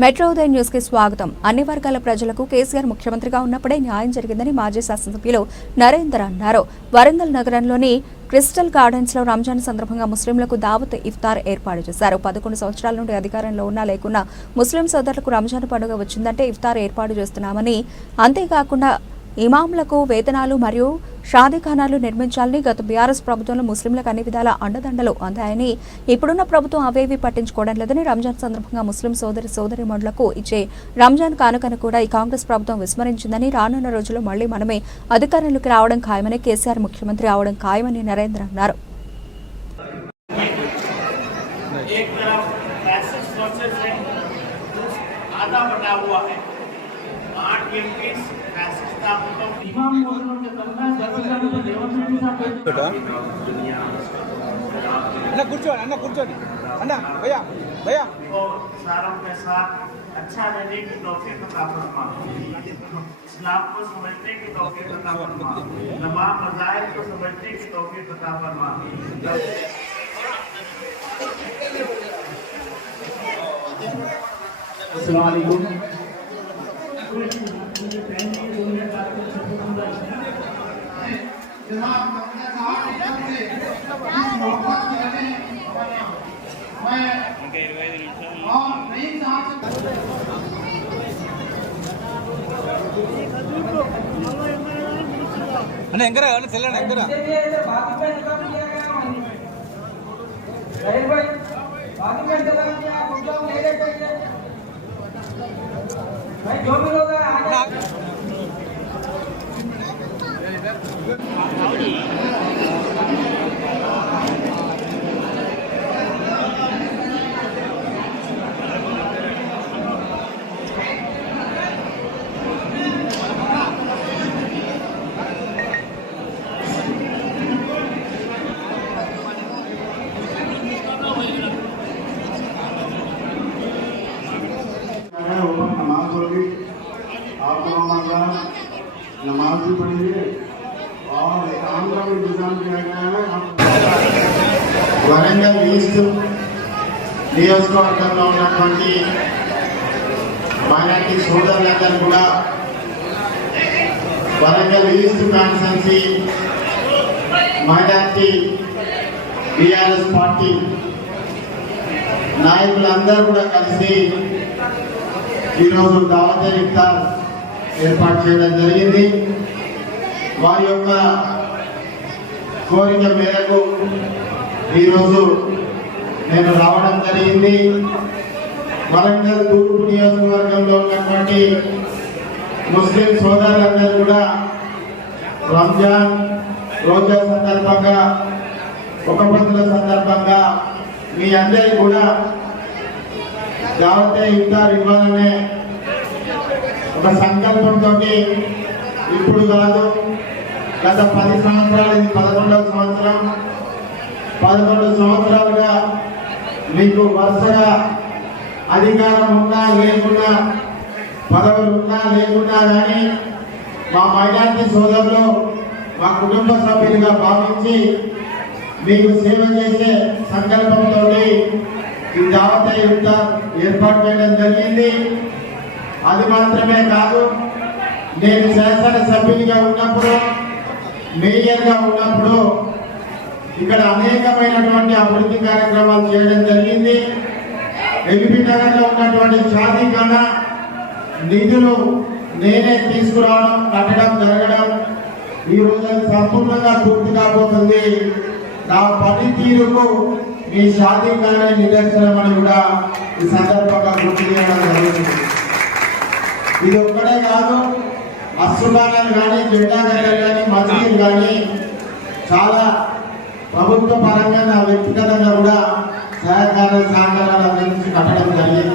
Metro ఉదయం న్యూస్కి స్వాగతం. అన్ని వర్గాల ప్రజలకు కేసీఆర్ ముఖ్యమంత్రిగా ఉన్నప్పుడే న్యాయం జరిగిందని మాజీ శాసనసభ్యులు నరేందర్ అన్నారు. వరంగల్ నగరంలోని క్రిస్టల్ గార్డెన్స్లో రంజాన్ సందర్భంగా ముస్లింలకు దావత్ ఇఫ్తార్ ఏర్పాటు చేశారు. పదకొండు సంవత్సరాల నుండి అధికారంలో ఉన్నా లేకున్నా ముస్లిం సోదరులకు రంజాన్ పండుగ వచ్చిందంటే ఇఫ్తార్ ఏర్పాటు చేస్తున్నామని. అంతేకాకుండా ఇమాంలకు వేతనాలు మరియు షాదీఖానాలు నిర్మించాలని గత బీఆర్ఎస్ ప్రభుత్వంలో ముస్లింలకు అన్ని విధాల అండదండలు అందాయని ఇప్పుడున్న ప్రభుత్వం అవేవి పట్టించుకోవడం లేదని రంజాన్ సందర్భంగా ముస్లిం సోదరి సోదరిమణులకు ఇచ్చే రంజాన్ కానుకను కూడా ఈ కాంగ్రెస్ ప్రభుత్వం విస్మరించిందని రానున్న రోజుల్లో మళ్లీ మనమే అధికారంలోకి రావడం ఖాయమని కేసీఆర్ ముఖ్యమంత్రి అవడం ఖాయమని నరేంద్ర అన్నారు एक तरफ पैसेज सोर्सेज है आधा बटा हुआ है आठ एमपीस पैसेज था उनको इमाम मोहम्मद के करना जरूरी है रेवंत रेड्डी साहब అన్న కూర్చోండి అన్న కూర్చోండి అన్న భయ్యా భయ్యా को सारों के साथ अच्छा रहने की तौफीक अता फरमा इस्लाम को समझने की तौफीक अता फरमा तमाम मज़ाहिर को समझने की तौफीक अता फरमा अस्सलाम वालेकुम అన్న ఎంకరా అన్న చెల్లన్న ఎంకరా जो भी लोग आगे है ऊपर नमाज होगी आप लोगों का नमाज भी पढ़िए और काम का भी इंतजाम किया गया है आप వరంగల్ ఈస్ట్ నియోజకవర్గంలో ఉన్నటువంటి మైనార్టీ సోదరులందరూ కూడా Warangal east constituency minority BRS party నాయకులందరూ కూడా కలిసి ఈరోజు దావత ఇఫ్తార్ ఏర్పాటు చేయడం జరిగింది. వారి యొక్క కోరిక మేరకు ఈరోజు నేను రావడం జరిగింది. వరంగల్ తూర్పు నియోజకవర్గంలో ఉన్నటువంటి ముస్లిం సోదరులందరూ కూడా రంజాన్ రోజా సందర్భంగా ఒక సందర్భంగా మీ అందరికీ కూడా దావతే ఇఫ్తార్ ఇవ్వాలనే ఒక సంకల్పంతో ఇప్పుడు కాదు గత పది సంవత్సరాలు ఇది పదకొండవ సంవత్సరం. పదకొండు సంవత్సరాలుగా మీకు వరుసగా అధికారం ఉన్నా లేకున్నా పదవులు ఉన్నా లేకున్నా కానీ మా మైనార్టీ సోదరులు మా కుటుంబ సభ్యులుగా భావించి మీకు సేవ చేసే సంకల్పంతో ఈ దావత యుద్ధ ఏర్పాటు చేయడం జరిగింది. అది మాత్రమే కాదు నేను శాసనసభ్యునిగా ఉన్నప్పుడు మేయర్గా ఉన్నప్పుడు ఇక్కడ అనేకమైనటువంటి అభివృద్ధి కార్యక్రమాలు చేయడం జరిగింది. ఎల్బీ నగర్లో ఉన్నటువంటి షాదీఖాన నిధులు నేనే తీసుకురావడం కట్టడం జరగడం ఈ రోజు సంపూర్ణంగా పూర్తి కాబోతుంది. నా పనితీరుకు మీ షాదీఖానే నిదర్శనం అని కూడా ఈ సందర్భంగా గుర్తు చేయడం జరుగుతుంది ఇది ఒక్కడే కాదు మత్స్యపాలనలు కానీ జెండాగర్లు కానీ మసీదులు కానీ చాలా ప్రభుత్వ పరంగా నా వ్యక్తిగతంగా కూడా సహకార సహకారాలు అందించి కట్టడం జరిగింది.